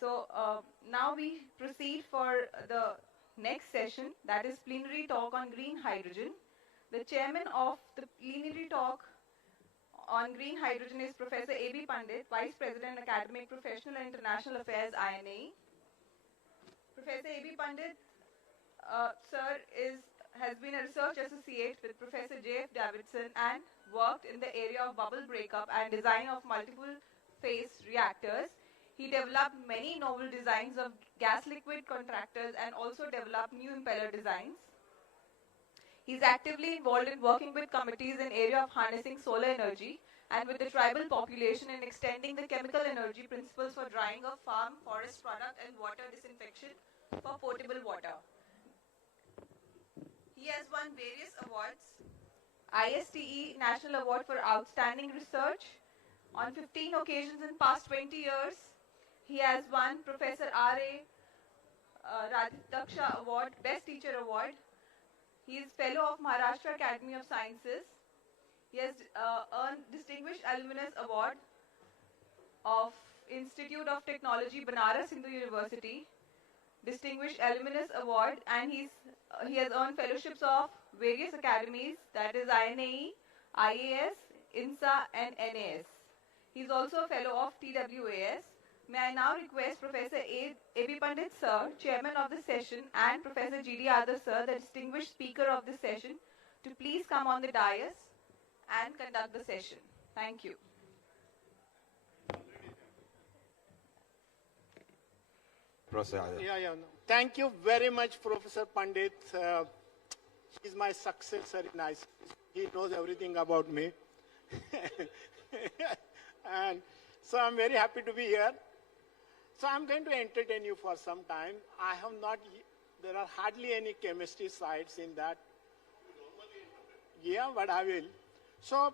So now we proceed for the next session, that is plenary talk on green hydrogen. The chairman of the plenary talk on green hydrogen is Professor A.B. Pandit, Vice President, Academic, Professional and International Affairs, INAE. Professor A.B. Pandit, sir, has been a research associate with Professor J.F. Davidson and worked in the area of bubble breakup and design of multiple phase reactors. He developed many novel designs of gas-liquid contractors and also developed new impeller designs. He's actively involved in working with committees in area of harnessing solar energy and with the tribal population in extending the chemical energy principles for drying of farm, forest product and water disinfection for potable water. He has won various awards. ISTE National Award for Outstanding Research on 15 occasions in past 20 years. He has won Professor R.A. Radhaksha Award, Best Teacher Award. He is Fellow of Maharashtra Academy of Sciences. He has earned Distinguished Alumnus Award of Institute of Technology, Banaras Hindu University, Distinguished Alumnus Award, and he has earned fellowships of various academies, that is INAE, IAS, INSA, and NAS. He is also a Fellow of TWAS. May I now request Professor A.B. Pandit, sir, Chairman of the session, and Professor G.D. Yadav, sir, the distinguished speaker of the session, to please come on the dais and conduct the session. Thank you. No. Thank you very much, Professor Pandit. He's my successor in ICT. He knows everything about me. And so I'm very happy to be here. So I'm going to entertain you for some time. There are hardly any chemistry slides in that. Yeah, but I will. So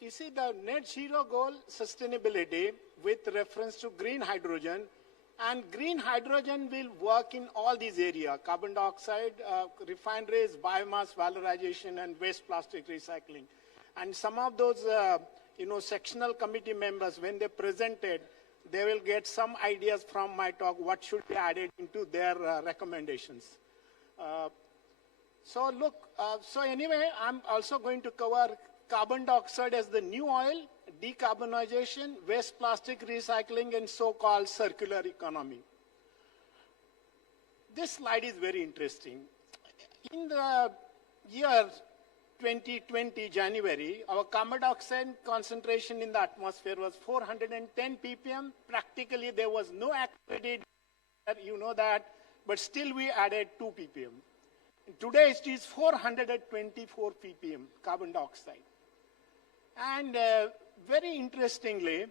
you see the net zero goal sustainability with reference to green hydrogen. And green hydrogen will work in all these areas: carbon dioxide, refineries, biomass valorization, and waste plastic recycling. And some of those, sectional committee members, when they presented, they will get some ideas from my talk what should be added into their recommendations. So anyway, I'm also going to cover carbon dioxide as the new oil, decarbonization, waste plastic recycling, and so-called circular economy. This slide is very interesting. In the year 2020, January, our carbon dioxide concentration in the atmosphere was 410 ppm. Practically, there was no activity, you know that, but still we added 2 ppm. Today, it is 424 ppm carbon dioxide. And very interestingly,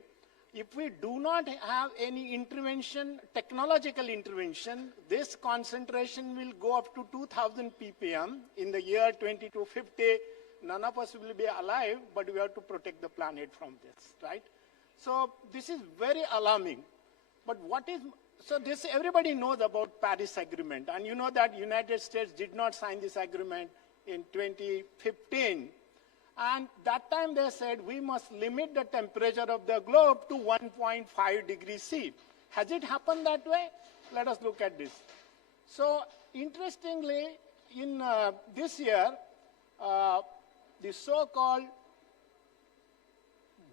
if we do not have any intervention, technological intervention, this concentration will go up to 2000 ppm in the year 2050. None of us will be alive, but we have to protect the planet from this, right? So this is very alarming. But everybody knows about Paris Agreement, and you know that United States did not sign this agreement in 2015. And that time they said we must limit the temperature of the globe to 1.5 degrees C. Has it happened that way? Let us look at this. So interestingly, in this year, the so-called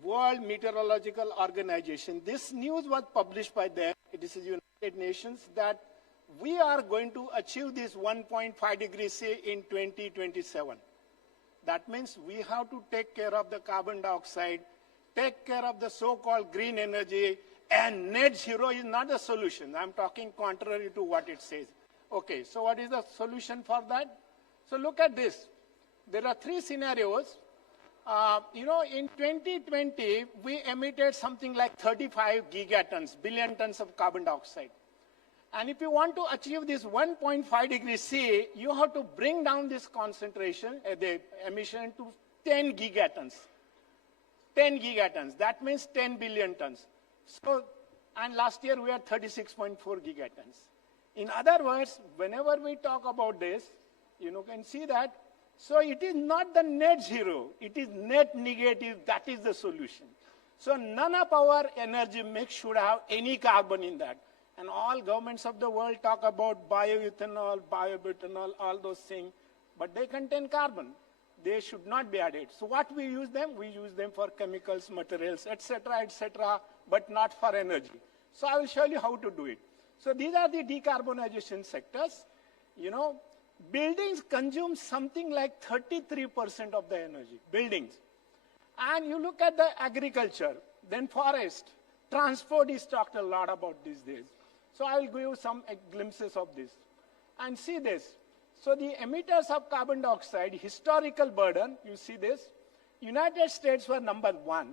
World Meteorological Organization, this news was published by them, this is United Nations, that we are going to achieve this 1.5 degrees C in 2027. That means we have to take care of the carbon dioxide, take care of the so-called green energy, and net zero is not a solution. I'm talking contrary to what it says. Okay, so what is the solution for that? So look at this. There are 3 scenarios. In 2020, we emitted something like 35 gigatons, billion tons of carbon dioxide. And if you want to achieve this 1.5 degrees C, you have to bring down this concentration, the emission, to 10 gigatons. 10 gigatons, that means 10 billion tons. So, and last year we had 36.4 gigatons. In other words, whenever we talk about this, you can see that, so it is not the net zero, it is net negative, that is the solution. So none of our energy mix should have any carbon in that. And all governments of the world talk about bioethanol, biobutanol, all those things, but they contain carbon. They should not be added. So what we use them? We use them for chemicals, materials, etc., but not for energy. So I will show you how to do it. So these are the decarbonization sectors. You know, buildings consume something like 33% of the energy, buildings. And you look at the agriculture, then forest, transport is talked a lot about these days. So I will give you some glimpses of this. And see this. So the emitters of carbon dioxide, historical burden, you see this. United States were number 1.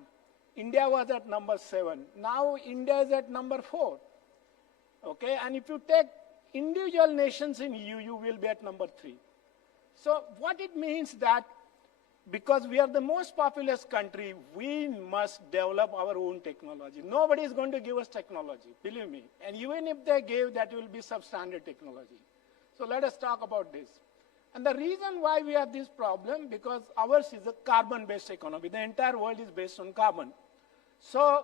India was at number 7. Now India is at number 4. Okay, and if you take individual nations in EU, you will be at number 3. So what it means that because we are the most populous country, we must develop our own technology. Nobody is going to give us technology, believe me. And even if they gave, that will be substandard technology. So let us talk about this. And the reason why we have this problem, because ours is a carbon-based economy. The entire world is based on carbon. So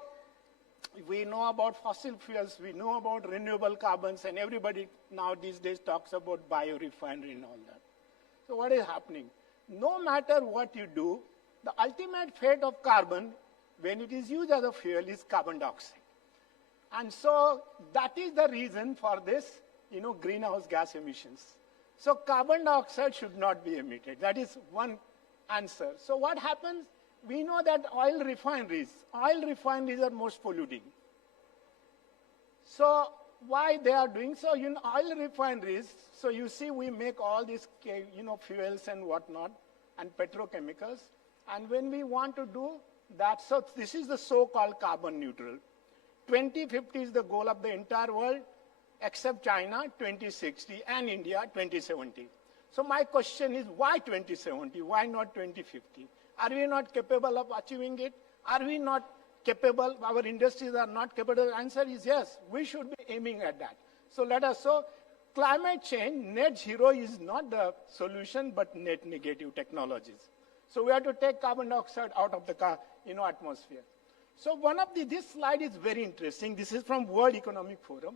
we know about fossil fuels, we know about renewable carbons, and everybody now these days talks about biorefinery and all that. So what is happening? No matter what you do, the ultimate fate of carbon, when it is used as a fuel, is carbon dioxide. And so that is the reason for this, greenhouse gas emissions. So carbon dioxide should not be emitted. That is one answer. So what happens? We know that oil refineries are most polluting. So why they are doing so? Oil refineries, so you see we make all these, fuels and whatnot, and petrochemicals. And when we want to do that, so this is the so-called carbon neutral. 2050 is the goal of the entire world, except China, 2060, and India, 2070. So my question is, why 2070? Why not 2050? Are we not capable of achieving it? Are we not capable, our industries are not capable? The answer is yes, we should be aiming at that. So climate change, net zero is not the solution, but net negative technologies. So we have to take carbon dioxide out of the atmosphere. So this slide is very interesting. This is from World Economic Forum.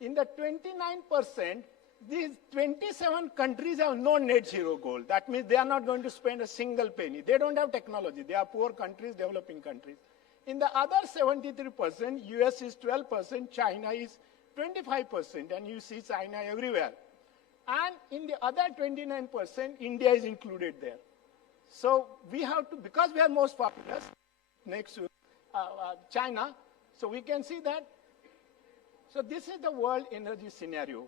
In the 29%, these 27 countries have no net zero goal. That means they are not going to spend a single penny. They don't have technology. They are poor countries, developing countries. In the other 73%, US is 12%, China is 25%, and you see China everywhere. And in the other 29%, India is included there. So we have to, because we are most populous next to China, so we can see that. So this is the world energy scenario.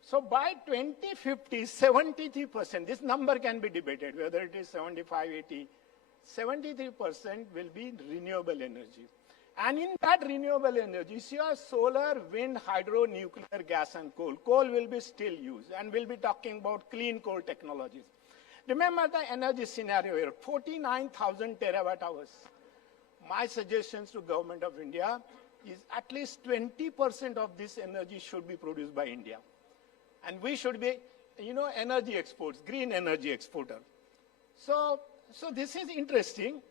So by 2050, 73%, this number can be debated, whether it is 75, 80, 73% will be renewable energy. And in that renewable energy, you have solar, wind, hydro, nuclear, gas, and coal. Coal will be still used, and we'll be talking about clean coal technologies. Remember the energy scenario here, 49,000 terawatt hours. My suggestions to Government of India is at least 20% of this energy should be produced by India. And we should be, energy exports, green energy exporter. So this is interesting.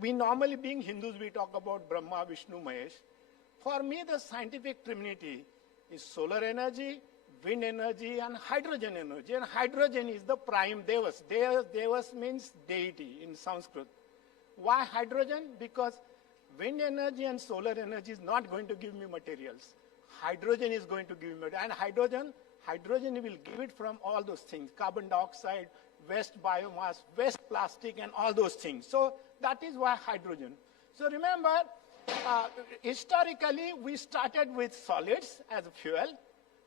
We normally, being Hindus, we talk about Brahma, Vishnu, Mahesh. For me, the scientific trinity is solar energy, wind energy, and hydrogen energy. And hydrogen is the prime devas. Devas means deity in Sanskrit. Why hydrogen? Because wind energy and solar energy is not going to give me materials. Hydrogen is going to give me materials. And hydrogen will give it from all those things, carbon dioxide, waste biomass, waste plastic, and all those things. So that is why hydrogen. So remember, historically, we started with solids as a fuel,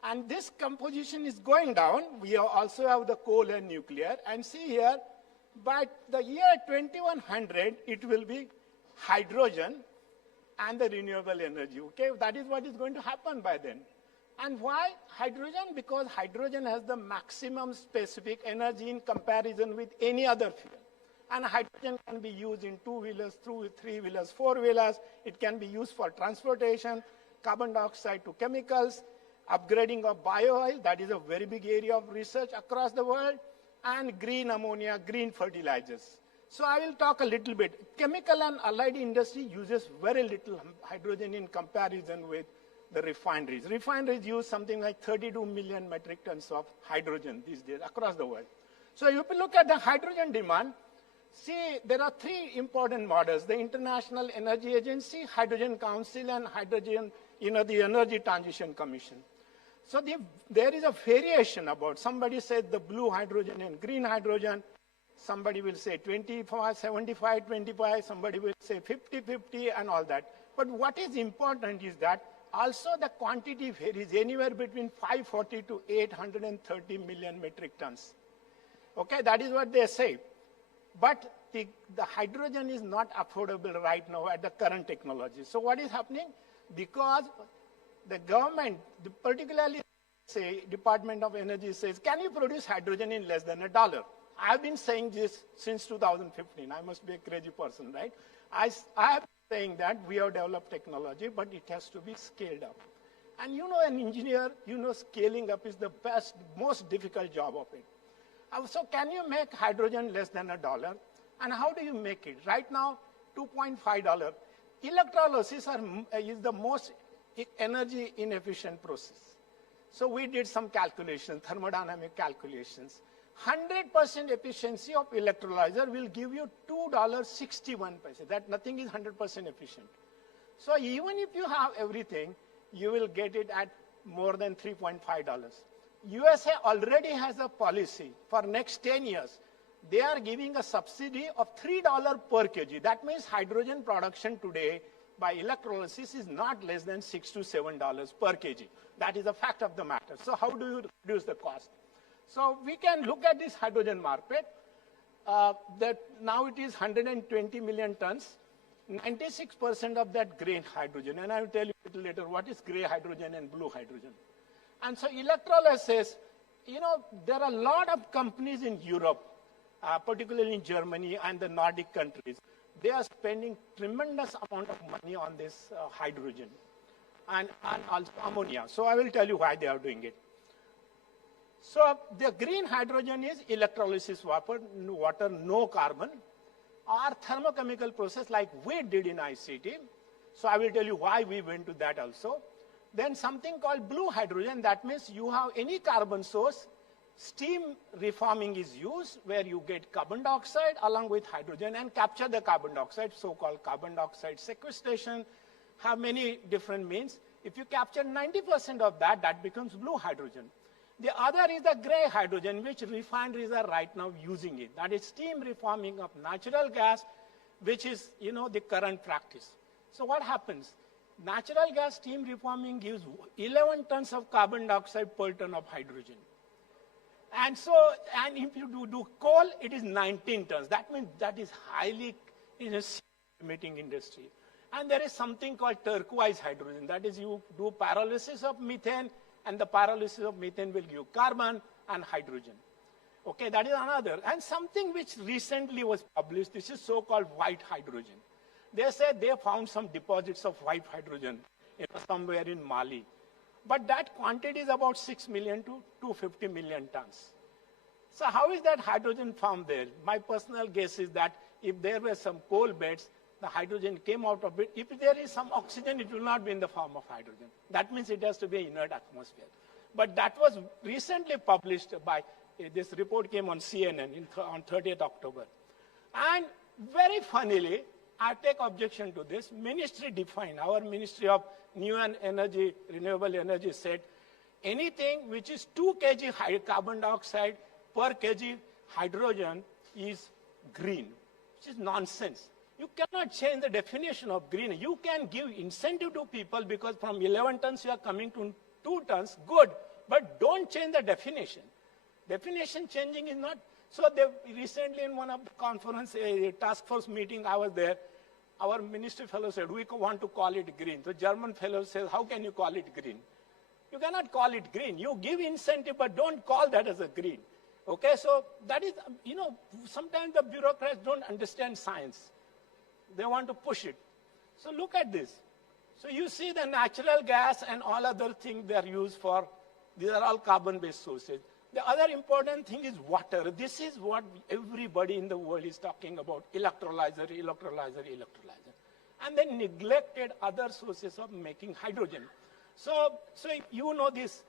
and this composition is going down. We also have the coal and nuclear. And see here, by the year 2100, it will be hydrogen and the renewable energy. Okay, that is what is going to happen by then. And why hydrogen? Because hydrogen has the maximum specific energy in comparison with any other fuel. And hydrogen can be used in two-wheelers, three-wheelers, four-wheelers. It can be used for transportation, carbon dioxide to chemicals, upgrading of bio-oil. That is a very big area of research across the world. And green ammonia, green fertilizers. So I will talk a little bit. Chemical and allied industry uses very little hydrogen in comparison with the refineries. Refineries use something like 32 million metric tons of hydrogen these days across the world. So if you look at the hydrogen demand, see, there are three important models: the International Energy Agency, Hydrogen Council, and hydrogen, the Energy Transition Commission. So there is a variation about, somebody said the blue hydrogen and green hydrogen, somebody will say 25, 75, 25, somebody will say 50, 50, and all that. But what is important is that also the quantity varies anywhere between 540 to 830 million metric tons. Okay, that is what they say. But the hydrogen is not affordable right now at the current technology. So what is happening? Because the government, particularly say Department of Energy says, can you produce hydrogen in less than $1? I've been saying this since 2015. I must be a crazy person, right? I have been saying that we have developed technology, but it has to be scaled up. And an engineer, scaling up is the best, most difficult job of it. So can you make hydrogen less than $1? And how do you make it? Right now, $2.5. Electrolysis is the most energy inefficient process. So we did some calculations, thermodynamic calculations. 100% efficiency of electrolyzer will give you $2.61. That nothing is 100% efficient. So even if you have everything, you will get it at more than $3.5. USA already has a policy for next 10 years. They are giving a subsidy of $3 per kg. That means hydrogen production today by electrolysis is not less than $6 to $7 per kg. That is a fact of the matter. So how do you reduce the cost? So we can look at this hydrogen market. That now it is 120 million tons. 96% of that gray hydrogen. And I will tell you a little later what is gray hydrogen and blue hydrogen. And so electrolysis, there are a lot of companies in Europe, particularly in Germany and the Nordic countries. They are spending tremendous amount of money on this hydrogen and also ammonia. So I will tell you why they are doing it. So the green hydrogen is electrolysis water, no carbon, or thermochemical process like we did in ICT. So I will tell you why we went to that also. Then something called blue hydrogen, that means you have any carbon source, steam reforming is used where you get carbon dioxide along with hydrogen and capture the carbon dioxide, so-called carbon dioxide sequestration, have many different means. If you capture 90% of that, that becomes blue hydrogen. The other is the gray hydrogen, which refineries are right now using it. That is steam reforming of natural gas, which is, the current practice. So what happens? Natural gas steam reforming gives 11 tons of carbon dioxide per ton of hydrogen. And if you do coal, it is 19 tons. That means that is highly emitting industry. And there is something called turquoise hydrogen. That is, you do pyrolysis of methane, and the pyrolysis of methane will give carbon and hydrogen. Okay, that is another. And something which recently was published, this is so-called white hydrogen. They said they found some deposits of white hydrogen somewhere in Mali. But that quantity is about 6 million to 250 million tons. So how is that hydrogen found there? My personal guess is that if there were some coal beds, the hydrogen came out of it. If there is some oxygen, it will not be in the form of hydrogen. That means it has to be inert atmosphere. But that was recently published by, this report came on CNN on 30th October. And very funnily, I take objection to this. Ministry defined, our Ministry of New and Energy, Renewable Energy said, anything which is 2 kg carbon dioxide per kg hydrogen is green, which is nonsense. You cannot change the definition of green. You can give incentive to people because from 11 tons you are coming to 2 tons, good, but don't change the definition. Definition changing is not. So they recently in one of the conference, a task force meeting, I was there. Our ministry fellow said, we want to call it green. The German fellow says, how can you call it green? You cannot call it green. You give incentive, but don't call that as a green. Okay, so that is, sometimes the bureaucrats don't understand science. They want to push it. So look at this. So you see the natural gas and all other things they are used for, these are all carbon-based sources. The other important thing is water. This is what everybody in the world is talking about, electrolyzer, electrolyzer, electrolyzer. And they neglected other sources of making hydrogen. So you know this,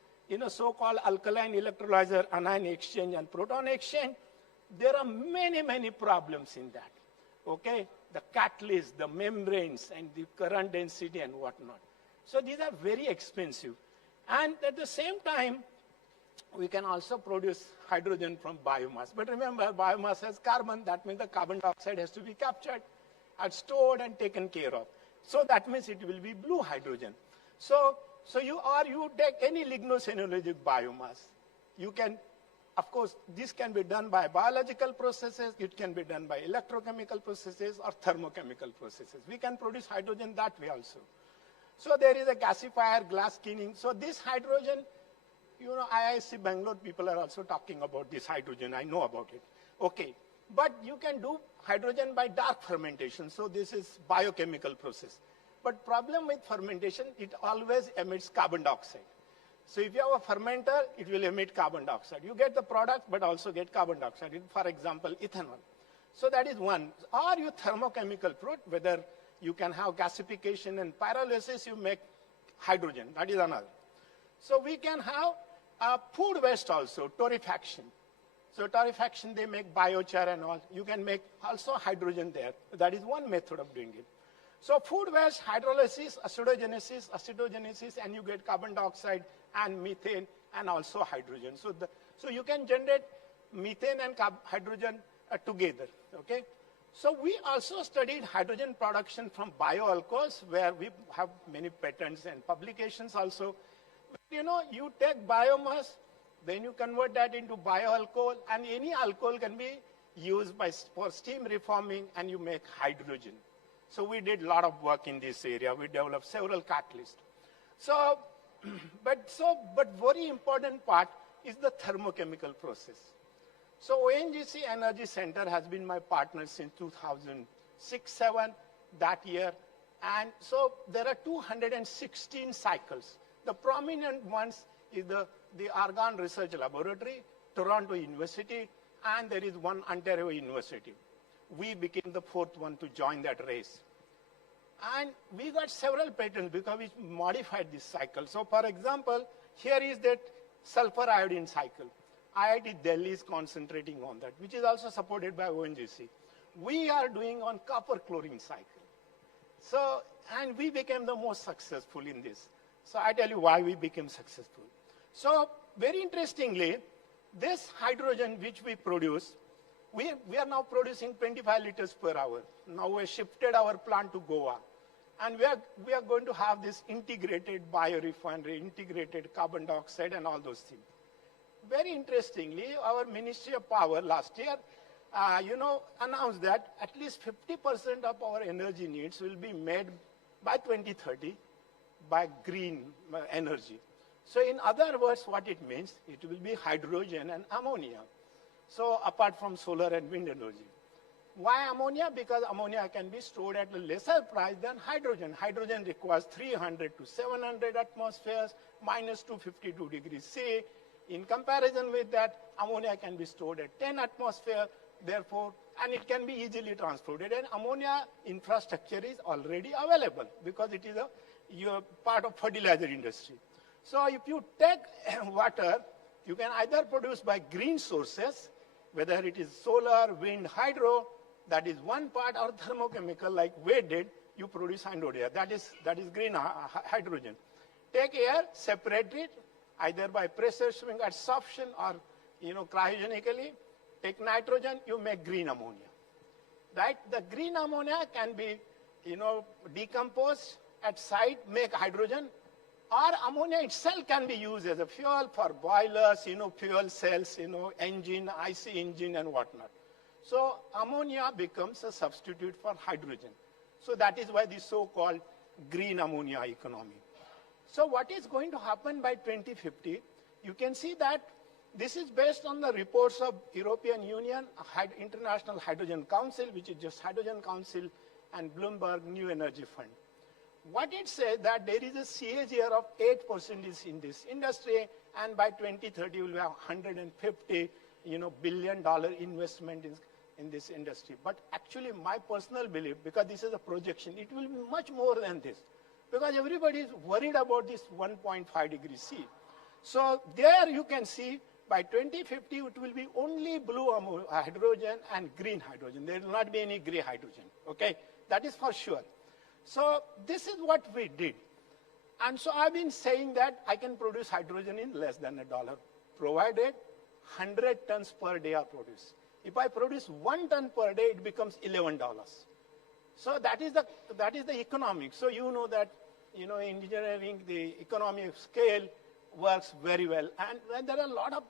so-called alkaline electrolyzer, anion exchange, and proton exchange. There are many, many problems in that, okay? The catalyst, the membranes, and the current density and whatnot. So these are very expensive. And at the same time, we can also produce hydrogen from biomass. But remember, biomass has carbon. That means the carbon dioxide has to be captured and stored and taken care of. So that means it will be blue hydrogen. So you take any lignocellulosic biomass. You can, of course, this can be done by biological processes. It can be done by electrochemical processes or thermochemical processes. We can produce hydrogen that way also. So there is a gasifier, glass cleaning. So this hydrogen, IISc Bangalore people are also talking about this hydrogen. I know about it. Okay. But you can do hydrogen by dark fermentation. So this is biochemical process. But problem with fermentation, it always emits carbon dioxide. So if you have a fermenter, it will emit carbon dioxide. You get the product, but also get carbon dioxide. For example, ethanol. So that is one. Or you thermochemical product, whether you can have gasification and pyrolysis, you make hydrogen. That is another. So we can have food waste also, torrefaction. So torrefaction, they make biochar and all. You can make also hydrogen there. That is one method of doing it. So food waste, hydrolysis, acidogenesis, and you get carbon dioxide and methane and also hydrogen. So you can generate methane and hydrogen together, okay? So we also studied hydrogen production from bioalcohols, where we have many patents and publications also. You take biomass, then you convert that into bioalcohol, and any alcohol can be used for steam reforming, and you make hydrogen. So we did a lot of work in this area. We developed several catalysts. But very important part is the thermochemical process. So ONGC Energy Center has been my partner since 2006-07, that year. And so there are 216 cycles. The prominent ones is the Argonne Research Laboratory, Toronto University, and there is one Ontario University. We became the fourth one to join that race. And we got several patents because we modified this cycle. So for example, here is that sulfur iodine cycle. IIT Delhi is concentrating on that, which is also supported by ONGC. We are doing on copper chlorine cycle. So, and we became the most successful in this. So I tell you why we became successful. So very interestingly, this hydrogen which we produce, we are now producing 25 liters per hour. Now we shifted our plant to Goa. And we are going to have this integrated biorefinery, integrated carbon dioxide and all those things. Very interestingly, our Ministry of Power last year, announced that at least 50% of our energy needs will be made by 2030 by green energy. So in other words, what it means, it will be hydrogen and ammonia. So apart from solar and wind energy. Why ammonia? Because ammonia can be stored at a lesser price than hydrogen. Hydrogen requires 300 to 700 atmospheres, minus 252 degrees C. In comparison with that, ammonia can be stored at 10 atmosphere, therefore, and it can be easily transported. And ammonia infrastructure is already available because it is a part of fertilizer industry. So if you take water, you can either produce by green sources, whether it is solar, wind, hydro, that is one part, or thermochemical like we did, you produce ammonia. That is green hydrogen. Take air, separate it, either by pressure swing adsorption or cryogenically. Take nitrogen, you make green ammonia. Right? The green ammonia can be decomposed at site, make hydrogen, or ammonia itself can be used as a fuel for boilers, fuel cells, engine, IC engine and whatnot. So ammonia becomes a substitute for hydrogen. So that is why the so-called green ammonia economy. So what is going to happen by 2050? You can see that this is based on the reports of European Union, International Hydrogen Council, which is just Hydrogen Council, and Bloomberg New Energy Fund. What it says that there is a CAGR of 8% in this industry, and by 2030 we'll have 150 billion investment in this industry. But actually my personal belief, because this is a projection, it will be much more than this, because everybody is worried about this 1.5 degrees C. So there you can see by 2050 it will be only blue hydrogen and green hydrogen. There will not be any gray hydrogen, okay? That is for sure. So this is what we did. And so I've been saying that I can produce hydrogen in less than $1, provided 100 tons per day are produced. If I produce 1 ton per day, it becomes $11. So that is the economics. So you know that, engineering, the economy of scale works very well. And there are a lot of,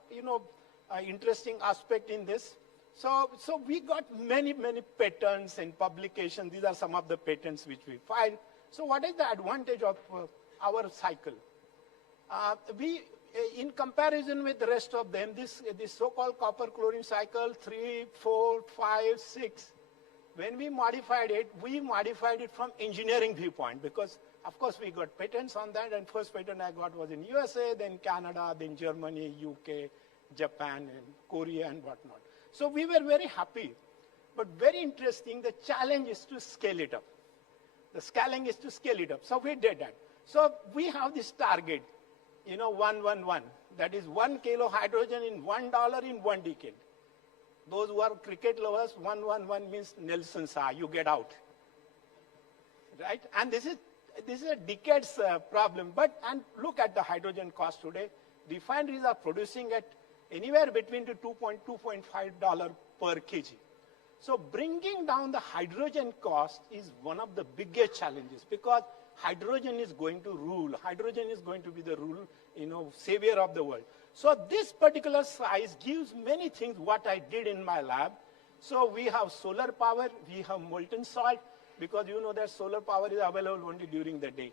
interesting aspect in this. So we got many patents and publications. These are some of the patents which we filed. So what is the advantage of our cycle? In comparison with the rest of them, this so-called copper chlorine cycle 3, 4, 5, 6, when we modified it from engineering viewpoint, because of course we got patents on that, and first patent I got was in USA, then Canada, then Germany, UK, Japan, and Korea and whatnot. So we were very happy, but very interesting, the challenge is to scale it up. The scaling is to scale it up. So we did that. So we have this target, 111. That is 1 kilo hydrogen in $1 in 1 decade. Those who are cricket lovers, 111 means Nelson Saha, you get out. Right? And this is a decades problem. And look at the hydrogen cost today. Refineries are producing at anywhere between the $2.5 per kg. So bringing down the hydrogen cost is one of the biggest challenges, because hydrogen is going to rule. Hydrogen is going to be the rule, savior of the world. So this particular size gives many things what I did in my lab. So we have solar power, we have molten salt, because you know that solar power is available only during the day.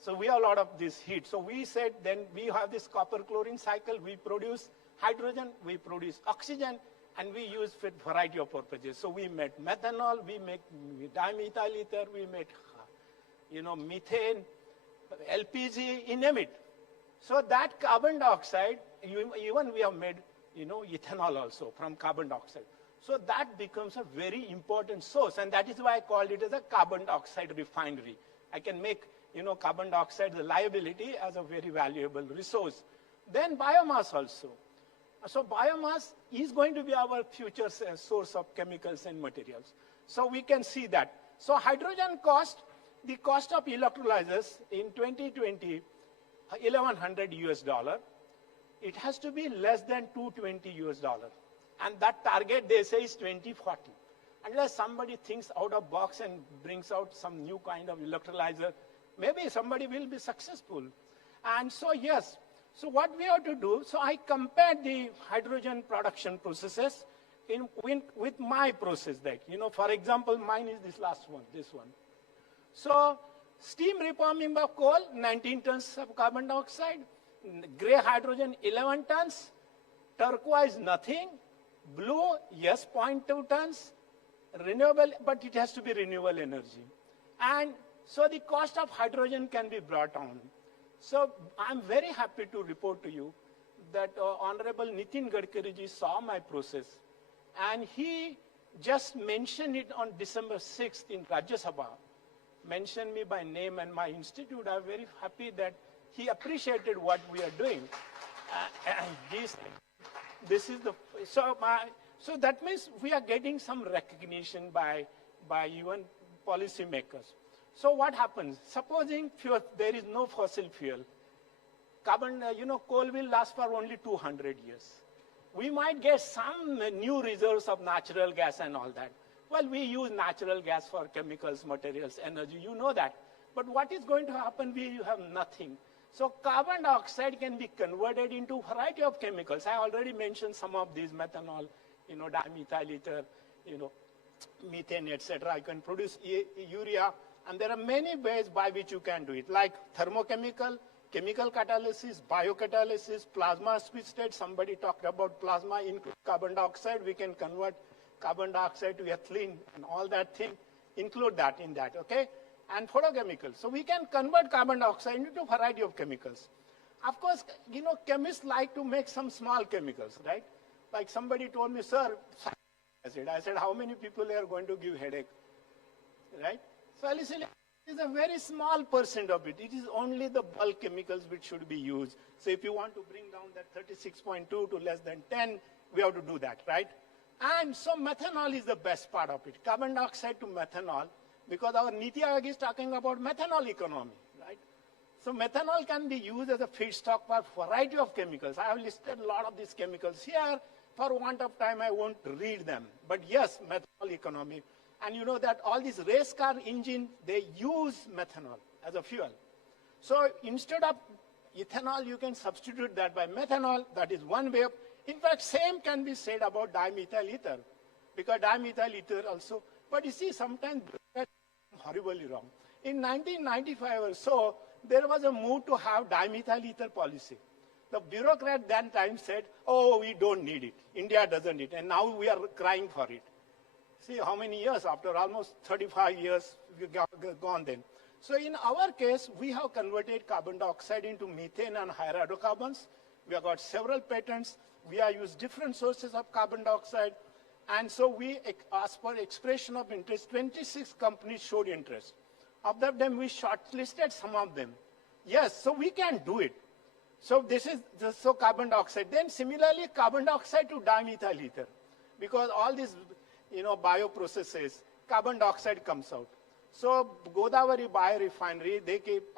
So we have a lot of this heat. So we said then we have this copper chlorine cycle, we produce hydrogen, we produce oxygen, and we use for variety of purposes. So we make methanol, we make dimethyl ether, we make methane, LPG, you name it. So that carbon dioxide, even we have made, ethanol also from carbon dioxide. So that becomes a very important source, and that is why I called it as a carbon dioxide refinery. I can make, carbon dioxide reliability as a very valuable resource. Then biomass also. So biomass is going to be our future source of chemicals and materials. So we can see that. So hydrogen cost, the cost of electrolyzers in 2020, $1,100. It has to be less than $220. And that target they say is 2040. Unless somebody thinks out of box and brings out some new kind of electrolyzer, maybe somebody will be successful. And so yes, so what we have to do, so I compared the hydrogen production processes with my process deck. For example, mine is this last one, this one. So steam reforming of coal, 19 tons of carbon dioxide, gray hydrogen, 11 tons, turquoise, nothing, blue, yes, 0.2 tons, renewable, but it has to be renewable energy. And so the cost of hydrogen can be brought down. So I'm very happy to report to you that Honorable Nitin Gadkari ji saw my process, and he just mentioned it on December 6th in Rajya Sabha, mentioned me by name and my institute. I'm very happy that he appreciated what we are doing. So that means we are getting some recognition by even policymakers. So what happens? Supposing there is no fossil fuel, carbon, coal will last for only 200 years. We might get some new reserves of natural gas and all that. Well, we use natural gas for chemicals, materials, energy, you know that. But what is going to happen? We have nothing. So carbon dioxide can be converted into a variety of chemicals. I already mentioned some of these, methanol, dimethyl ether, methane, etc. I can produce urea. And there are many ways by which you can do it, like thermochemical, chemical catalysis, biocatalysis, plasma switch state. Somebody talked about plasma in carbon dioxide. We can convert carbon dioxide to ethylene and all that thing, include that in that, okay? And photochemicals. So we can convert carbon dioxide into a variety of chemicals. Of course, you know, chemists like to make some small chemicals, right? Like somebody told me, sir, acid. I said, how many people are going to give headache, right? Salicylic is a very small percent of it. It is only the bulk chemicals which should be used. So if you want to bring down that 36.2 to less than 10, we have to do that, right? And so methanol is the best part of it. Carbon dioxide to methanol, because our Niti Aayog is talking about methanol economy, right? So methanol can be used as a feedstock for a variety of chemicals. I have listed a lot of these chemicals here. For want of time, I won't read them. But yes, methanol economy. And you know that all these race car engine, they use methanol as a fuel. So instead of ethanol, you can substitute that by methanol. That is one way of, in fact, same can be said about dimethyl ether. Because dimethyl ether also, but you see, sometimes that's horribly wrong. In 1995 or so, there was a move to have dimethyl ether policy. The bureaucrat that time said, oh, we don't need it. India doesn't need it. And now we are crying for it. See how many years, after almost 35 years, we've gone then. So in our case, we have converted carbon dioxide into methane and higher hydrocarbons. We have got several patents. We have used different sources of carbon dioxide. And so we, as per expression of interest, 26 companies showed interest. Of them, we shortlisted some of them. Yes, so we can do it. So this is so carbon dioxide. Then similarly, carbon dioxide to dimethyl ether. Because all these, you know, bioprocesses, carbon dioxide comes out. So Godavari biorefinery,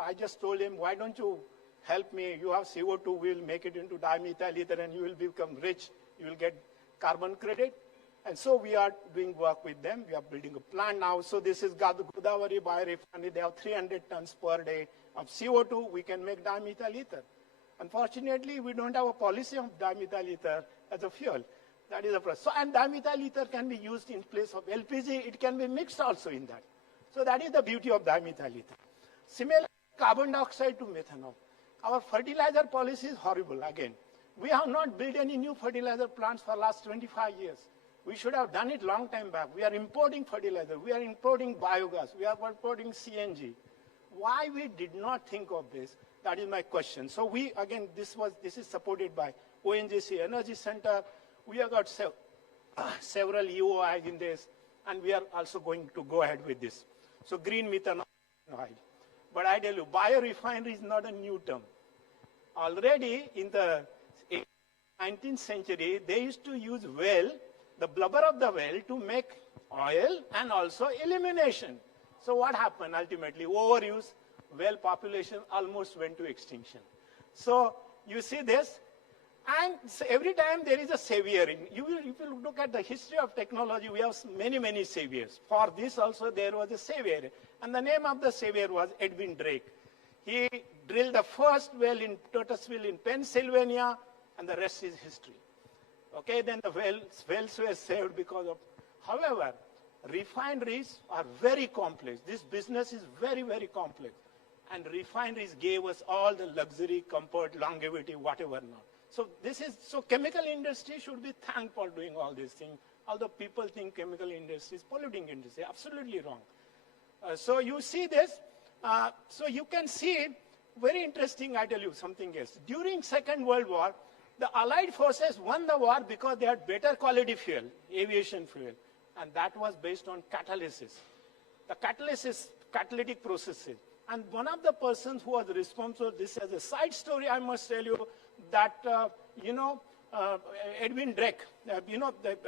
I just told him, why don't you help me? You have CO2, we'll make it into dimethyl ether and you will become rich. You will get carbon credit. And so we are doing work with them. We are building a plant now. So this is Godavari biorefinery. They have 300 tons per day of CO2. We can make dimethyl ether. Unfortunately, we don't have a policy of dimethyl ether as a fuel. That is a process. So, and dimethyl ether can be used in place of LPG. It can be mixed also in that. So that is the beauty of dimethyl ether. Similarly, carbon dioxide to methanol. Our fertilizer policy is horrible again. We have not built any new fertilizer plants for the last 25 years. We should have done it long time back. We are importing fertilizer. We are importing biogas. We are importing CNG. Why we did not think of this? That is my question. So we, again, this is supported by ONGC Energy Center. We have got several EOIs in this, and we are also going to go ahead with this. So green methanol oil. But I tell you, biorefinery is not a new term. Already in the 19th century, they used to use well, the blubber of the well, to make oil and also elimination. So what happened ultimately? Overuse, well population almost went to extinction. So you see this, and so every time there is a savior. If you look at the history of technology, we have many, many saviors. For this also there was a savior. And the name of the savior was Edwin Drake. He drilled the first well in Turtlesville in Pennsylvania, and the rest is history. Okay, then the wells were saved because of, however, refineries are very complex. This business is very, very complex. And refineries gave us all the luxury, comfort, longevity, whatever not. So so chemical industry should be thanked for doing all these things. Although people think chemical industry is polluting industry, absolutely wrong. So you see this, so you can see, very interesting, I tell you something else. During Second World War, the Allied forces won the war because they had better quality fuel, aviation fuel, and that was based on catalysis. The catalytic processes. And one of the persons who was responsible, this as a side story, I must tell you, that, Edwin Drake,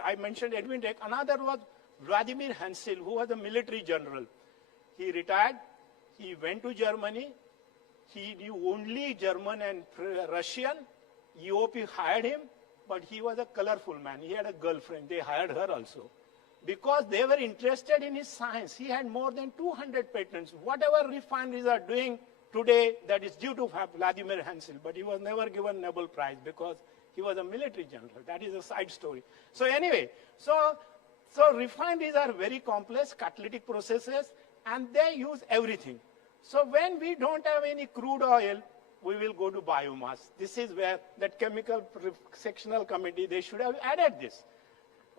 I mentioned Edwin Drake. Another was Vladimir Hansel, who was a military general. He retired, he went to Germany, he knew only German and Russian. EOP hired him, but he was a colorful man. He had a girlfriend. They hired her also. Because they were interested in his science. He had more than 200 patents. Whatever refineries are doing today, that is due to Vladimir Hansel. But he was never given Nobel Prize because he was a military general. That is a side story. So anyway, so refineries are very complex catalytic processes, and they use everything. So when we don't have any crude oil, we will go to biomass. This is where that chemical sectional committee, they should have added this.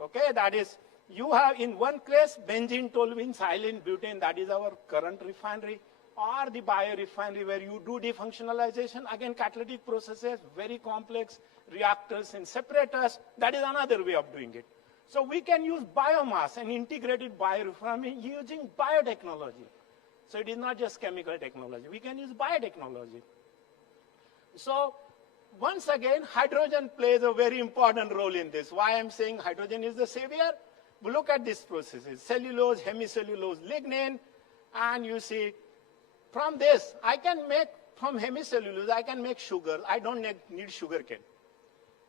Okay, that is, you have in one case benzene, toluene, xylene, butane, that is our current refinery. or the biorefinery where you do defunctionalization, again catalytic processes, very complex reactors and separators, that is another way of doing it. So we can use biomass and integrated biorefinery using biotechnology. So it is not just chemical technology, we can use biotechnology. So once again, hydrogen plays a very important role in this. Why I'm saying hydrogen is the savior? We look at these processes, cellulose, hemicellulose, lignin, and you see, from this, I can make, from hemicellulose, I can make sugar. I don't need sugar cane.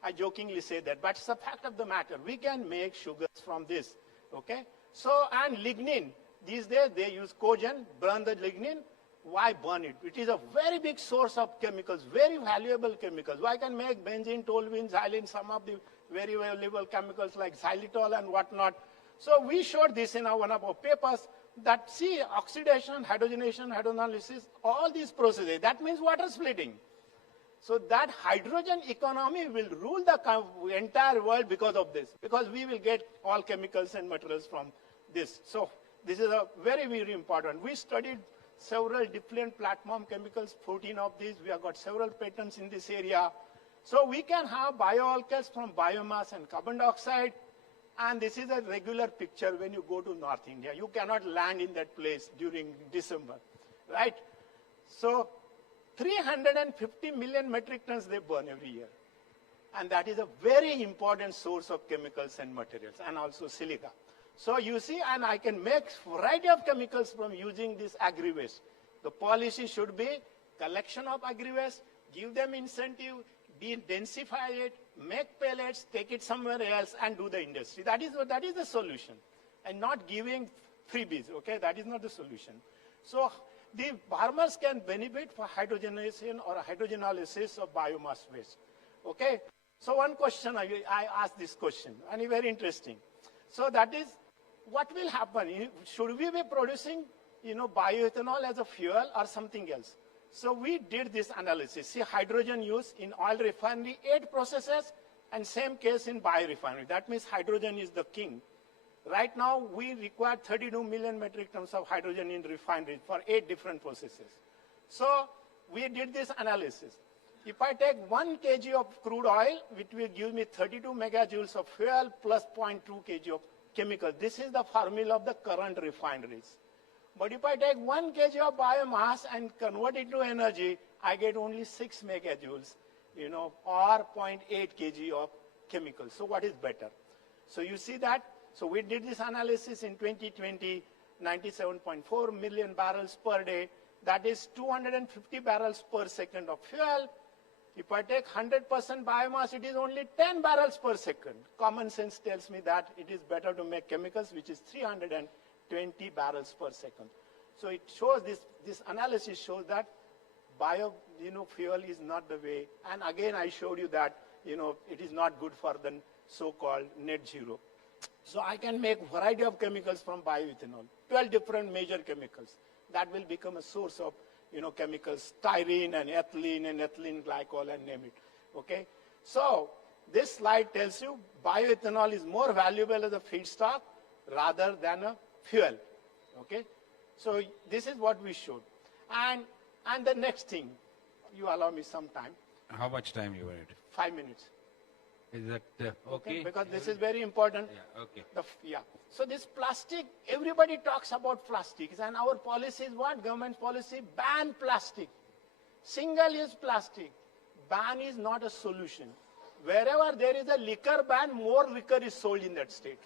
I jokingly say that, but it's a fact of the matter. We can make sugars from this, okay? So, and lignin, these days they use cogen, burn the lignin. Why burn it? It is a very big source of chemicals, very valuable chemicals. I can make benzene, toluene, xylene, some of the very valuable chemicals like xylitol and whatnot. So we showed this in one of our papers that see oxidation, hydrogenation, hydrolysis, all these processes, that means water splitting. So that hydrogen economy will rule the entire world because of this, because we will get all chemicals and materials from this. So this is a very, very important. We studied several different platform chemicals, 14 of these. We have got several patents in this area. So we can have bioalkyls from biomass and carbon dioxide. And this is a regular picture when you go to North India. You cannot land in that place during December, right? So 350 million metric tons they burn every year. And that is a very important source of chemicals and materials, and also silica. So you see, and I can make variety of chemicals from using this agri-waste. The policy should be collection of agri-waste, give them incentive, densify it, make pellets, take it somewhere else, and do the industry. That is the solution. And not giving freebies, okay? That is not the solution. So the farmers can benefit for hydrogenation or hydrogenolysis of biomass waste, okay? So one question, I asked this question, and it's very interesting. So that is, what will happen? Should we be producing, bioethanol as a fuel or something else? So we did this analysis. See, hydrogen use in oil refinery, 8 processes, and same case in biorefinery. That means hydrogen is the king. Right now, we require 32 million metric tons of hydrogen in refineries for 8 different processes. So we did this analysis. If I take 1 kg of crude oil, which will give me 32 megajoules of fuel plus 0.2 kg of chemical. This is the formula of the current refineries. But if I take 1 kg of biomass and convert it to energy, I get only 6 megajoules, or 0.8 kg of chemicals. So what is better? So you see that? So we did this analysis in 2020, 97.4 million barrels per day. That is 250 barrels per second of fuel. If I take 100% biomass, it is only 10 barrels per second. Common sense tells me that it is better to make chemicals, which is 320 barrels per second. So it shows this analysis shows that fuel is not the way. And again, I showed you that, it is not good for the so-called net zero. So I can make variety of chemicals from bioethanol, 12 different major chemicals. That will become a source of, chemicals, styrene and ethylene glycol and name it, okay? So this slide tells you bioethanol is more valuable as a feedstock rather than a fuel, okay? So this is what we showed. And the next thing, you allow me some time. How much time you wanted? 5 minutes. Is that okay? Because this is very important. Yeah, okay. So this plastic, everybody talks about plastics, and our policy is what? Government policy, ban plastic. Single-use plastic. Ban is not a solution. Wherever there is a liquor ban, more liquor is sold in that state.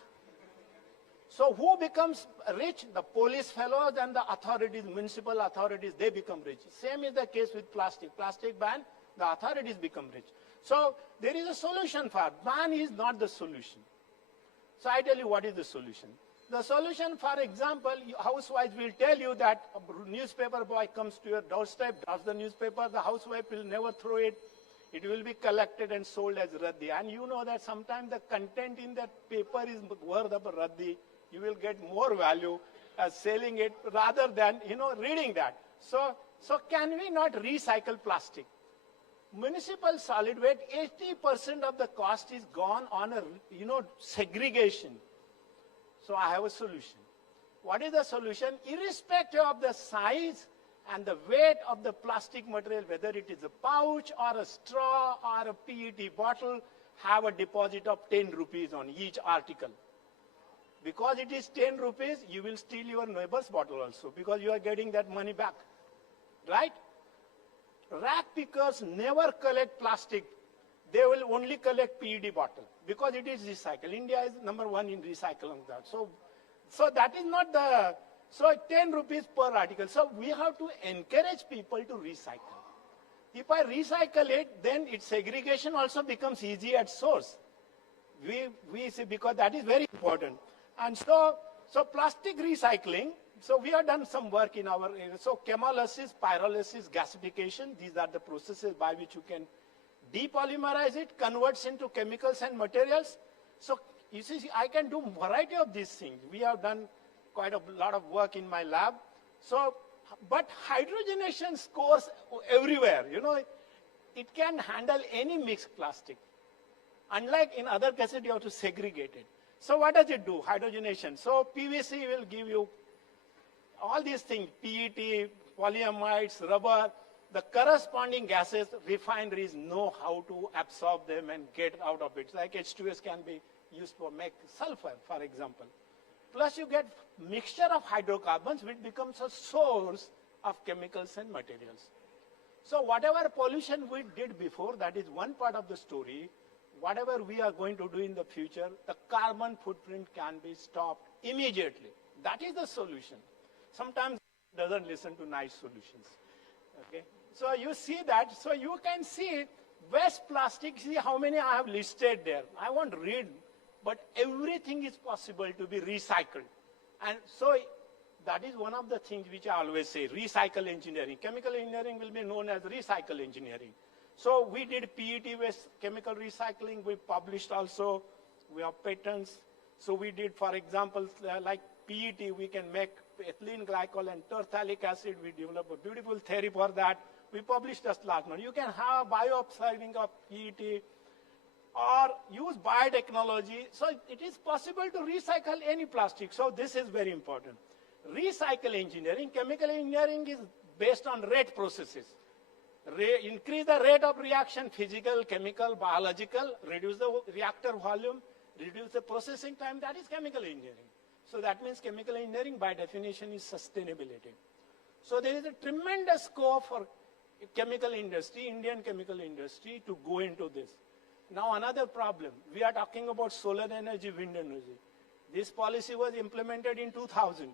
So who becomes rich? The police fellows and the authorities, municipal authorities, they become rich. Same is the case with plastic. Plastic ban, the authorities become rich. So there is a solution for it. Ban is not the solution. So I tell you what is the solution. The solution, for example, housewives will tell you that a newspaper boy comes to your doorstep, drops the newspaper, the housewife will never throw it. It will be collected and sold as raddi. And you know that sometimes the content in that paper is worth of a raddi. You will get more value as selling it rather than, reading that. So can we not recycle plastic? Municipal solid waste, 80% of the cost is gone on a, segregation. So I have a solution. What is the solution? Irrespective of the size, and the weight of the plastic material, whether it is a pouch or a straw or a PET bottle, have a deposit of 10 rupees on each article. Because it is 10 rupees, you will steal your neighbor's bottle also, because you are getting that money back, right? Rag pickers never collect plastic. They will only collect PET bottle, because it is recycled. India is #1 in recycling that. So that is not the, so 10 rupees per article. So we have to encourage people to recycle. If I recycle it, then its segregation also becomes easy at source. We see, because that is very important. And so plastic recycling, so we have done some work in our area. So chemolysis, pyrolysis, gasification, these are the processes by which you can depolymerize it, converts into chemicals and materials. So you see, I can do a variety of these things. We have done quite a lot of work in my lab. So, but hydrogenation scores everywhere. You know, it can handle any mixed plastic. Unlike in other cases, you have to segregate it. So what does it do, hydrogenation? So PVC will give you all these things, PET, polyamides, rubber, the corresponding gases, refineries know how to absorb them and get out of it. Like H2S can be used for make sulfur, for example. Plus you get mixture of hydrocarbons, which becomes a source of chemicals and materials. So whatever pollution we did before, that is one part of the story. Whatever we are going to do in the future, the carbon footprint can be stopped immediately. That is the solution. Sometimes it doesn't listen to nice solutions. Okay? So you see that, so you can see waste plastic, see how many I have listed there. I won't read, but everything is possible to be recycled. And so that is one of the things which I always say, recycle engineering. Chemical engineering will be known as recycle engineering. So we did PET waste chemical recycling. We published also. We have patents. So we did, for example, like PET, we can make ethylene glycol and terphthalic acid. We developed a beautiful theory for that. We published just last month. You can have bioabsorbing of PET or use biotechnology. So it is possible to recycle any plastic. So this is very important. Recycle engineering, chemical engineering is based on rate processes. Increase the rate of reaction, physical, chemical, biological, reduce the reactor volume, reduce the processing time, that is chemical engineering. So that means chemical engineering by definition is sustainability. So there is a tremendous scope for chemical industry, Indian chemical industry to go into this. Now another problem, we are talking about solar energy, wind energy. This policy was implemented in 2000.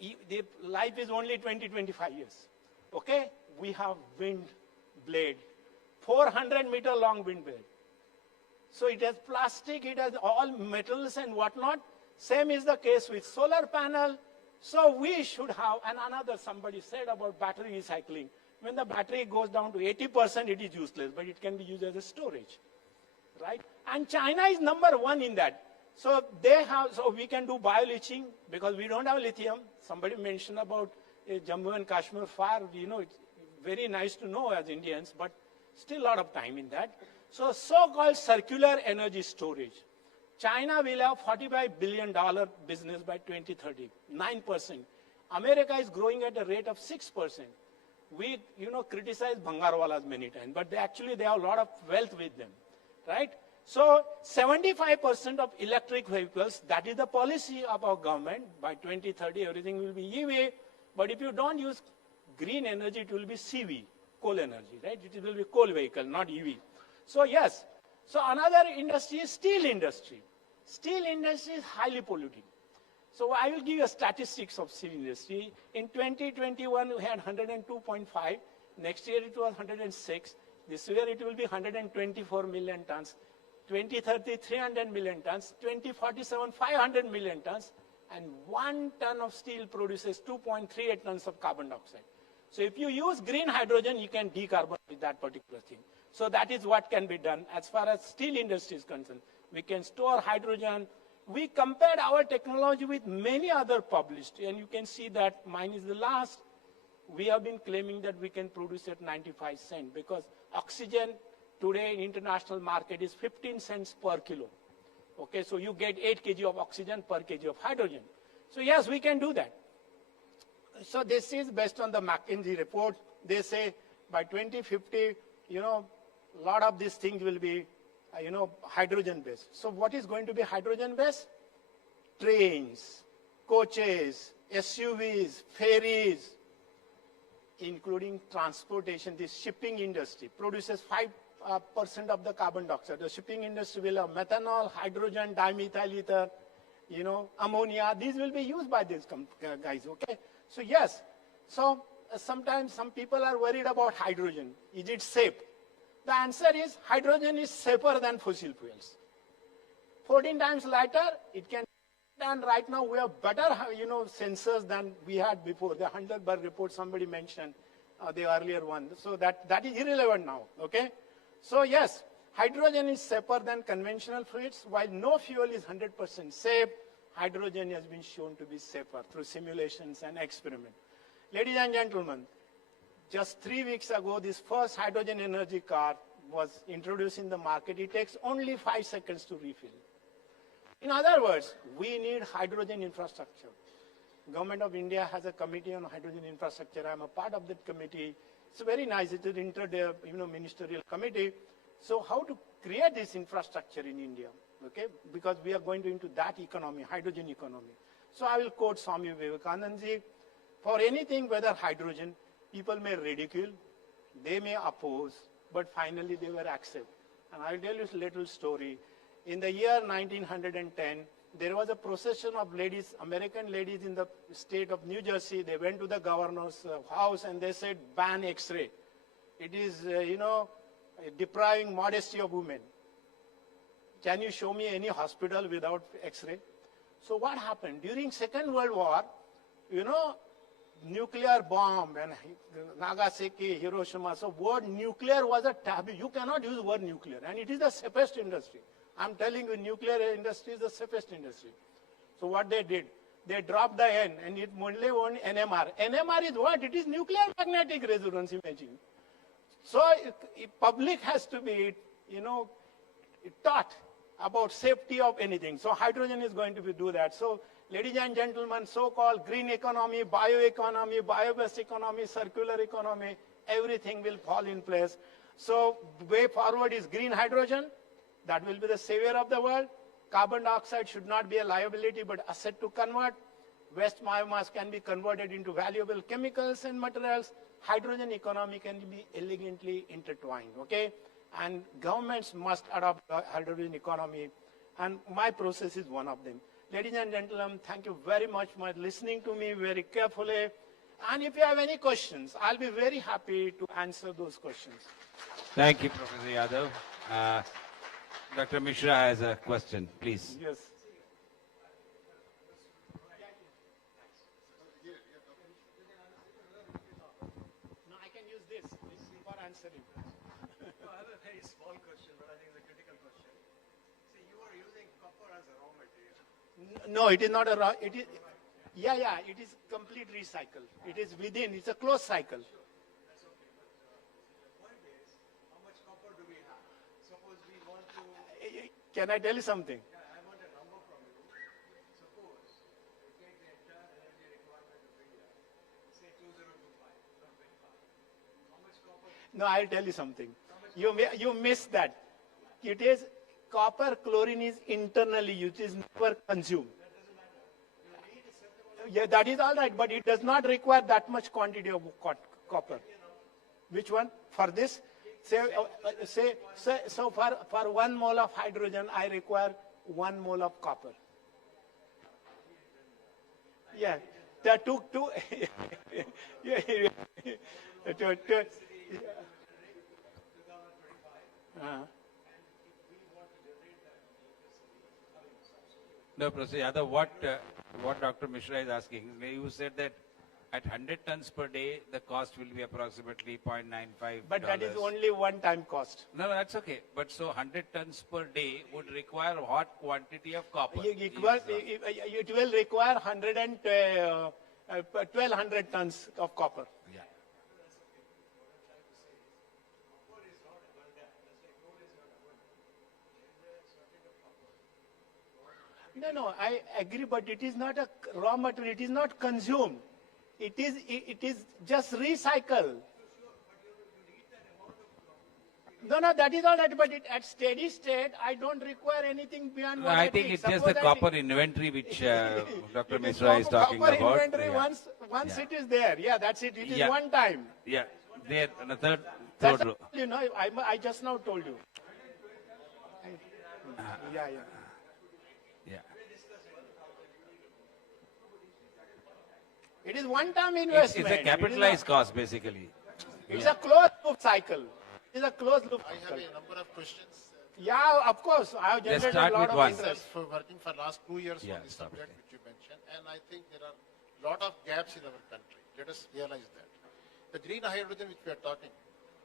The life is only 20-25 years. Okay? We have wind blade, 400-meter long wind blade. So it has plastic, it has all metals and whatnot. Same is the case with solar panel. So we should have, and another somebody said about battery recycling. When the battery goes down to 80%, it is useless, but it can be used as a storage, right? And China is #1 in that. So they have, so we can do bio-leaching because we don't have lithium. Somebody mentioned about Jammu and Kashmir fire. You know, it's very nice to know as Indians, but still a lot of time in that. So so-called circular energy storage. China will have $45 billion business by 2030, 9%. America is growing at a rate of 6%. We, criticize Bhangarwalas many times, but they have a lot of wealth with them, right? So 75% of electric vehicles, that is the policy of our government. By 2030, everything will be EV. But if you don't use green energy, it will be CV, coal energy, right? It will be coal vehicle, not EV. So yes. So another industry is steel industry. Steel industry is highly polluting. So I will give you statistics of steel industry. In 2021, we had 102.5. Next year, it was 106. This year, it will be 124 million tons. 2030, 300 million tons. 2047, 500 million tons. And 1 ton of steel produces 2.38 tons of carbon dioxide. So if you use green hydrogen, you can decarbonize that particular thing. So that is what can be done as far as steel industry is concerned. We can store hydrogen. We compared our technology with many other published, and you can see that mine is the last. We have been claiming that we can produce at 95 cents because oxygen today in international market is 15 cents per kilo. Okay, so you get 8 kg of oxygen per kg of hydrogen. So yes, we can do that. So this is based on the McKinsey report. They say by 2050, a lot of these things will be, hydrogen-based. So what is going to be hydrogen-based? Trains, coaches, SUVs, ferries, including transportation. The shipping industry produces 5% of the carbon dioxide. The shipping industry will have methanol, hydrogen, dimethyl ether, ammonia. These will be used by these guys, okay? So yes, sometimes some people are worried about hydrogen. Is it safe? The answer is hydrogen is safer than fossil fuels. 14 times lighter, it can, and right now we have better, sensors than we had before. The Heidelberg report somebody mentioned, the earlier one. So that is irrelevant now, okay? So yes, hydrogen is safer than conventional fuels. While no fuel is 100% safe, hydrogen has been shown to be safer through simulations and experiments. Ladies and gentlemen, just 3 weeks ago, this first hydrogen energy car was introduced in the market. It takes only 5 seconds to refill. In other words, we need hydrogen infrastructure. Government of India has a committee on hydrogen infrastructure. I'm a part of that committee. It's very nice. It's an ministerial committee. So how to create this infrastructure in India, okay? Because we are going into that economy, hydrogen economy. So I will quote Swami Vivekananda. For anything, whether hydrogen, people may ridicule, they may oppose, but finally they will accept. And I'll tell you a little story. In the year 1910, there was a procession of ladies, American ladies in the state of New Jersey. They went to the governor's house and they said, ban X-ray. It is, depriving modesty of women. Can you show me any hospital without X-ray? So what happened? During Second World War, nuclear bomb and Nagasaki, Hiroshima. So word nuclear was a taboo. You cannot use word nuclear. And it is the safest industry. I'm telling you, nuclear industry is the safest industry. So what they did, they dropped the N and it only won NMR. NMR is what? It is nuclear magnetic resonance imaging. So public has to be, taught about safety of anything. So hydrogen is going to do that. So ladies and gentlemen, so-called green economy, bioeconomy, bio-based economy, circular economy, everything will fall in place. So the way forward is green hydrogen. That will be the savior of the world. Carbon dioxide should not be a liability but asset to convert. Waste biomass can be converted into valuable chemicals and materials. Hydrogen economy can be elegantly intertwined, okay? And governments must adopt the hydrogen economy. And my process is one of them. Ladies and gentlemen, thank you very much for listening to me very carefully. And if you have any questions, I'll be very happy to answer those questions. Thank you, Professor Yadav. Dr. Mishra has a question, please. Yes. No, I can use this for answering. I have a very small question, but I think it's a critical question. See, you are using copper as a raw material. No, it is not a raw. It is. Yeah, it is complete recycle. It is within. It's a closed cycle. That's okay. But the point is, how much copper do we have? Suppose we want to. Can I tell you something? Yeah, I want a number from you. Suppose we take the entire energy requirement of India, say 2025, not 25. How much copper? No, I'll tell you something. You missed that. It is copper chlorine is internally used, it is never consumed. Yeah, that is all right, but it does not require that much quantity of copper. Which one? For this? So for 1 mole of hydrogen, I require 1 mole of copper. Yeah, there are two. No, Professor Yadav, what Dr. Mishra is asking, you said that at 100 tons per day, the cost will be approximately $0.95. But that is only one-time cost. No, that's okay. But so 100 tons per day would require what quantity of copper? It will require 1,200 tons of copper. Yeah. No, I agree, but it is not a raw material. It is not consumed. It is just recycle. No, that is all right, but at steady state, I don't require anything beyond what I think it's just the copper inventory which Dr. Mishra is talking copper about. inventory, once it is there, yeah, that's it. It is one time. Yeah, there, and the third That's row. you know, I just now told you. Yeah. Yeah. It is one-time It's investment. a capitalized cost, basically. It's a closed loop cycle. It's a closed loop I have cycle. a number of questions. Yeah, of course. I have generated a start lot with of one. interest. For working for last 2 years Yeah, on this stop it. subject which you mentioned, and I think there are a lot of gaps in our country. Let us realize that. The green hydrogen which we are talking,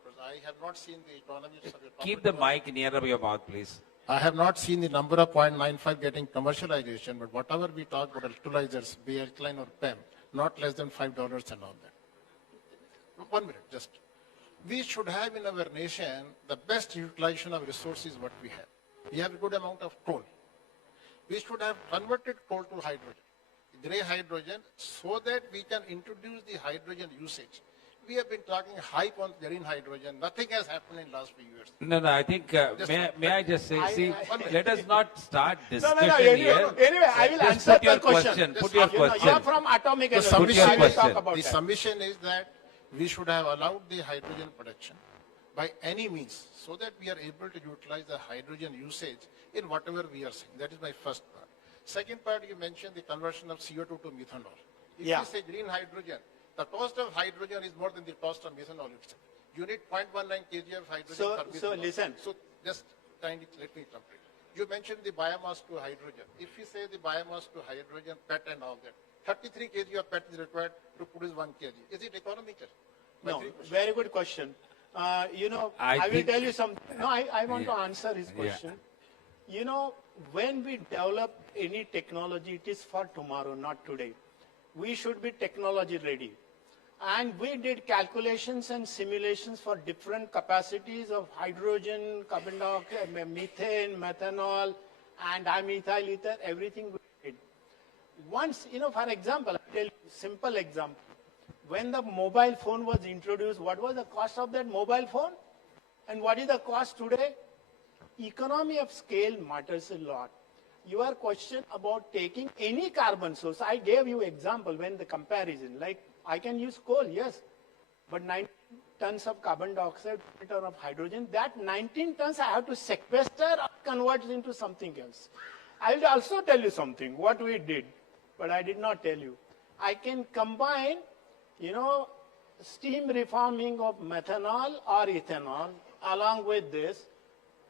because I have not seen the economics of your Keep the mic nearer your mouth, please. I have not seen the number of 0.95 getting commercialization, but whatever we talk about electrolyzers, be it alkaline or PEM, not less than $5 and all that. 1 minute, just. We should have in our nation the best utilization of resources what we have. We have a good amount of coal. We should have converted coal to hydrogen, gray hydrogen, so that we can introduce the hydrogen usage. We have been talking hype on green hydrogen. Nothing has happened in last few years. No, I think, may I just say, see, let us not start No, discussion anyway, here. I will Just answer put your the question. Put your You are question. from atomic The energy. submission, I will question. talk about the that. submission is that we should have allowed the hydrogen production by any means so that we are able to utilize the hydrogen usage in whatever we are saying. That is my first part. Second part, you mentioned the conversion of CO2 to methanol. If Yeah. you say green hydrogen, the cost of hydrogen is more than the cost of methanol itself. You need 0.19 kg of hydrogen for methanol. So listen. So just let me complete. You mentioned the biomass to hydrogen. If you say the biomass to hydrogen, PET and all that, 33 kg of PET is required to produce 1 kg. Is it economical? My No, three questions. very good question. You know, I I will think- tell you something. No, I want to answer his Yeah. question. You know, when we develop any technology, it is for tomorrow, not today. We should be technology ready. And we did calculations and simulations for different capacities of hydrogen, carbon dioxide, methane, methanol, and dimethyl ether, everything we did. Once, you know, for example, I'll tell you a simple example. When the mobile phone was introduced, what was the cost of that mobile phone? And what is the cost today? Economy of scale matters a lot. Your question about taking any carbon source, I gave you example when the comparison, like I can use coal, yes, but 19 tons of carbon dioxide, 1 ton of hydrogen, that 19 tons I have to sequester or convert it into something else. I will also tell you something, what we did, but I did not tell you. I can combine, you know, steam reforming of methanol or ethanol along with this,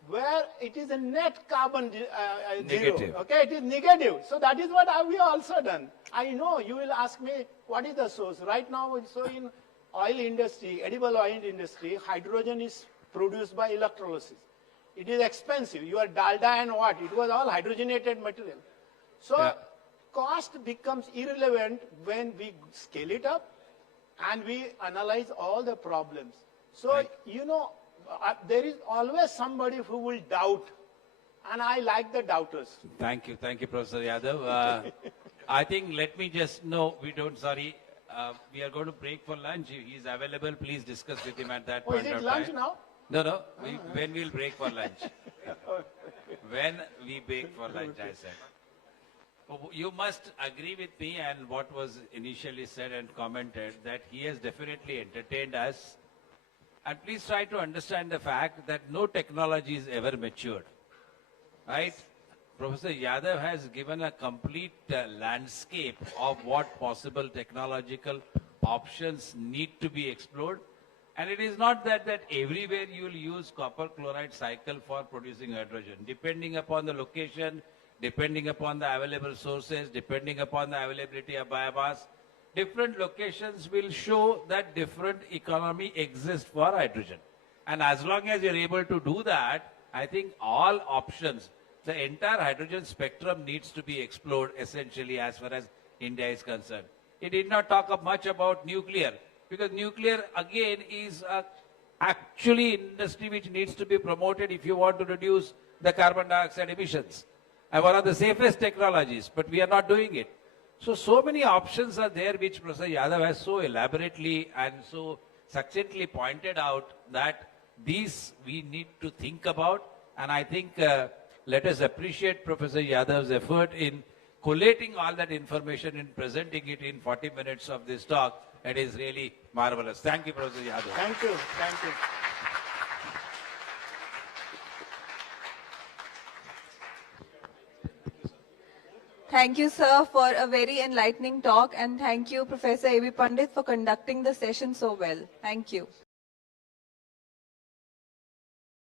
where it is a net carbon Negative. zero. Okay, it is negative. So that is what we also done. I know you will ask me, what is the source? Right now, so in oil industry, edible oil industry, hydrogen is produced by electrolysis. It is expensive. Your dalda and what? It was all hydrogenated material. So Yeah. cost becomes irrelevant when we scale it up and we analyze all the problems. So, you know, there is always somebody who will doubt, and I like the doubters. Thank you, Professor Yadav. I think, let me just, no, we are going to break for lunch. If he is available, please discuss with him at that Oh, point is it of lunch time. now? No, when we'll break for lunch. When we break for lunch, I said. You must agree with me and what was initially said and commented that he has definitely entertained us. And please try to understand the fact that no technology is ever matured. Right? Professor Yadav has given a complete landscape of what possible technological options need to be explored. And it is not that everywhere you will use copper chloride cycle for producing hydrogen. Depending upon the location, depending upon the available sources, depending upon the availability of biomass, different locations will show that different economy exists for hydrogen. And as long as you're able to do that, I think all options, the entire hydrogen spectrum needs to be explored essentially as far as India is concerned. He did not talk much about nuclear, because nuclear again is actually industry which needs to be promoted if you want to reduce the carbon dioxide emissions. And one of the safest technologies, but we are not doing it. So many options are there which Professor Yadav has so elaborately and so succinctly pointed out that these we need to think about. And I think let us appreciate Professor Yadav's effort in collating all that information and presenting it in 40 minutes of this talk. It is really marvelous. Thank you, Professor Yadav. Thank you. Thank you. Thank you, sir, for a very enlightening talk, and thank you, Professor A.B. Pandit, for conducting the session so well. Thank you.